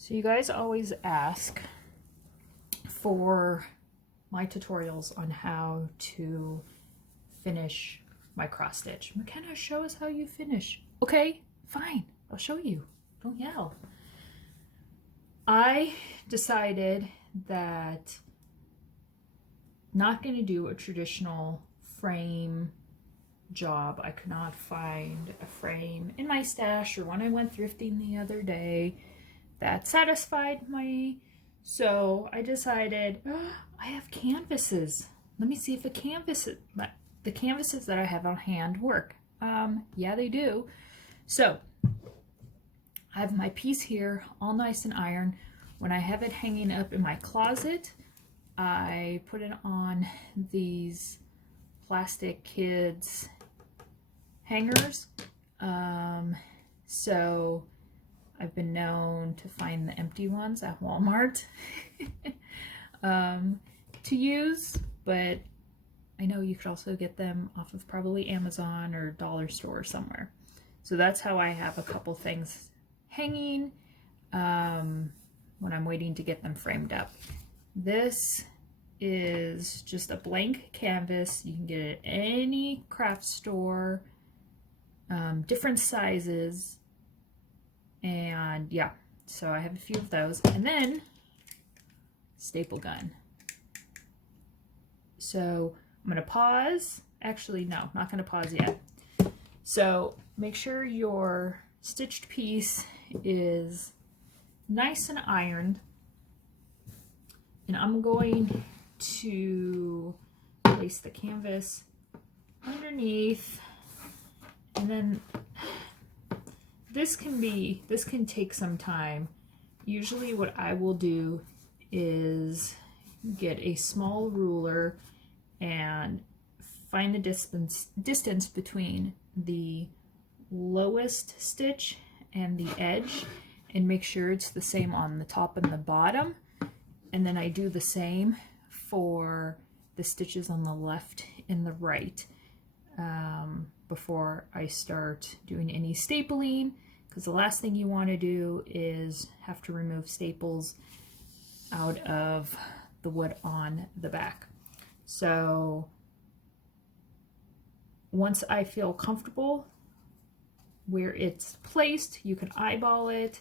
So you guys always ask for my tutorials on how to finish my cross stitch. McKenna, show us how you finish. Okay, fine, I'll show you. Don't yell. I decided that not going to do a traditional frame job. I could not find a frame in my stash or when I went thrifting the other day that satisfied me. So I decided, I have canvases. Let me see if the canvases that I have on hand work. Yeah, they do. So I have my piece here, all nice and iron. When I have it hanging up in my closet, I put it on these plastic kids hangers. So I've been known to find the empty ones at Walmart to use, but I know you could also get them off of probably Amazon or dollar store somewhere. So that's how I have a couple things hanging when I'm waiting to get them framed up. This is just a blank canvas. You can get it at any craft store, different sizes. And yeah, so I have a few of those. And then staple gun. So I'm going to pause. Actually, no, not going to pause yet. So make sure your stitched piece is nice and ironed. And I'm going to place the canvas underneath. And then this can take some time. Usually what I will do is get a small ruler and find the distance between the lowest stitch and the edge and make sure it's the same on the top and the bottom. And then I do the same for the stitches on the left and the right before I start doing any stapling, because the last thing you want to do is have to remove staples out of the wood on the back. So once I feel comfortable where it's placed, you can eyeball it,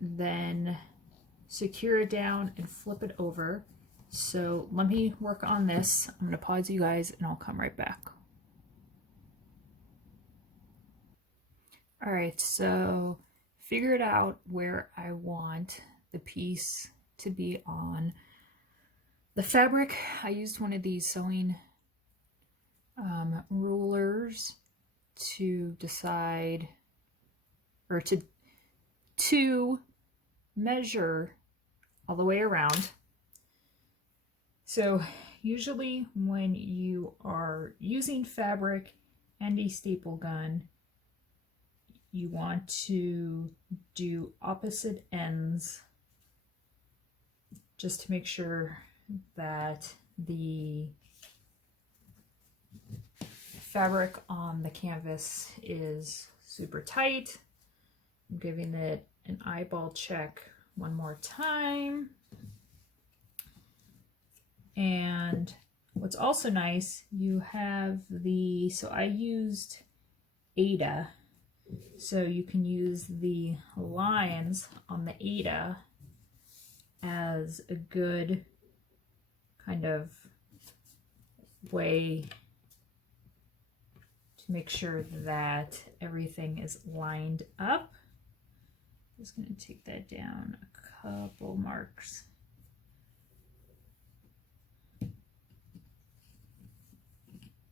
then secure it down and flip it over. So let me work on this. I'm going to pause you guys and I'll come right back. All right, so figured out where I want the piece to be on the fabric. I used one of these sewing rulers to decide, or to measure all the way around. So usually when you are using fabric and a staple gun, you want to do opposite ends just to make sure that the fabric on the canvas is super tight. I'm giving it an eyeball check one more time. And what's also nice, you have so I used Ada. So you can use the lines on the Ada as a good kind of way to make sure that everything is lined up. I'm just going to take that down a couple marks.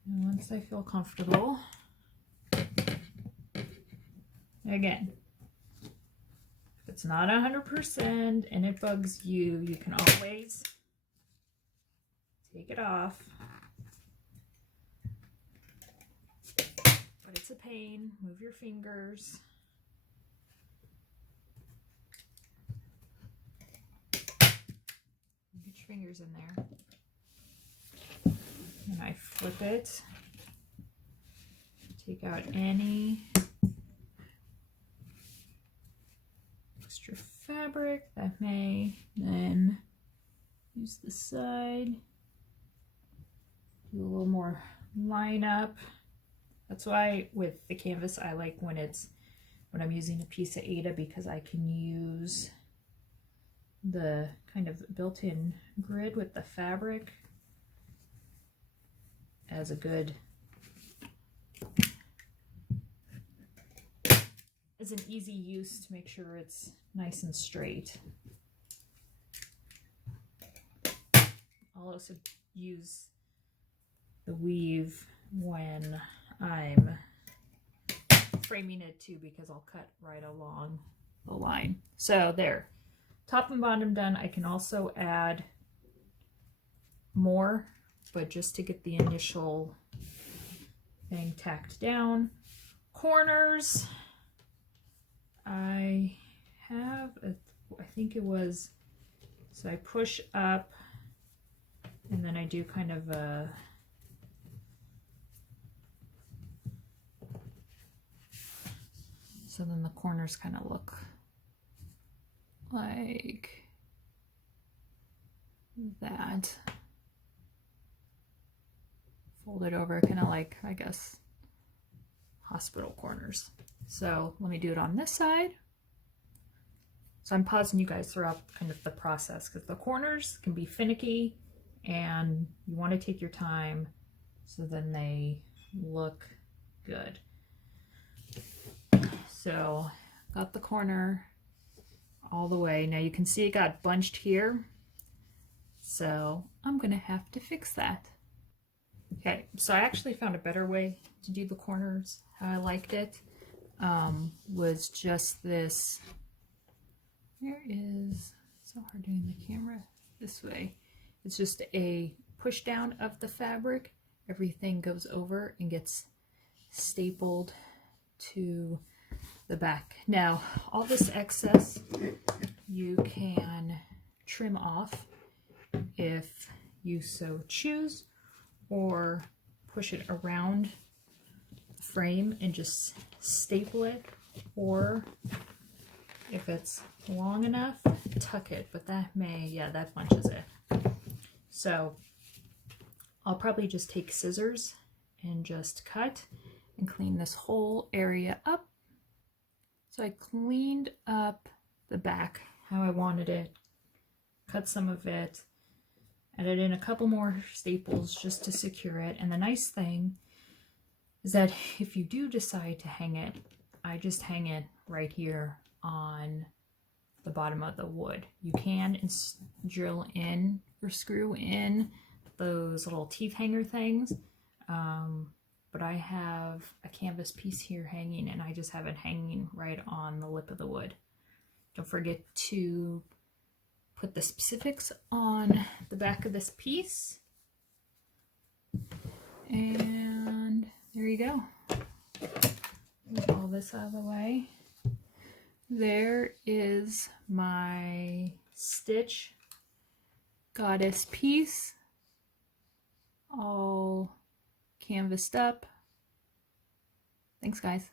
And once I feel comfortable, again, if it's not 100% and it bugs you, you can always take it off. But it's a pain. Move your fingers. Get your fingers in there. And I flip it. Take out any extra fabric that may then use the side, do a little more line up. That's why with the canvas I like when I'm using a piece of Aida, because I can use the kind of built-in grid with the fabric as an easy use to make sure it's nice and straight. I'll also use the weave when I'm framing it too, because I'll cut right along the line. So there, top and bottom done. I can also add more, but just to get the initial thing tacked down. Corners, I have I think it was, so I push up and then I do kind of a so then the corners kind of look like that. Fold it over, kind of like, I guess, hospital corners. So let me do it on this side. So I'm pausing you guys throughout kind of the process, because the corners can be finicky and you want to take your time so then they look good. So got the corner all the way. Now you can see it got bunched here. So I'm gonna have to fix that. Okay, so I actually found a better way to do the corners. How I liked it was just this. There is, so hard doing the camera this way. It's just a push down of the fabric. Everything goes over and gets stapled to the back. Now, all this excess you can trim off if you so choose, or push it around the frame and just staple it, or if it's long enough, tuck it, but that may, yeah, that bunches it. So I'll probably just take scissors and just cut and clean this whole area up. So I cleaned up the back how I wanted it, cut some of it, added in a couple more staples just to secure it. And the nice thing is that if you do decide to hang it, I just hang it right here on the bottom of the wood. You can drill in or screw in those little teeth hanger things, but I have a canvas piece here hanging, and I just have it hanging right on the lip of the wood. Don't forget to put the specifics on the back of this piece. And there you go. Move all this out of the way. There is my Stitch goddess piece, all canvassed up. Thanks, guys.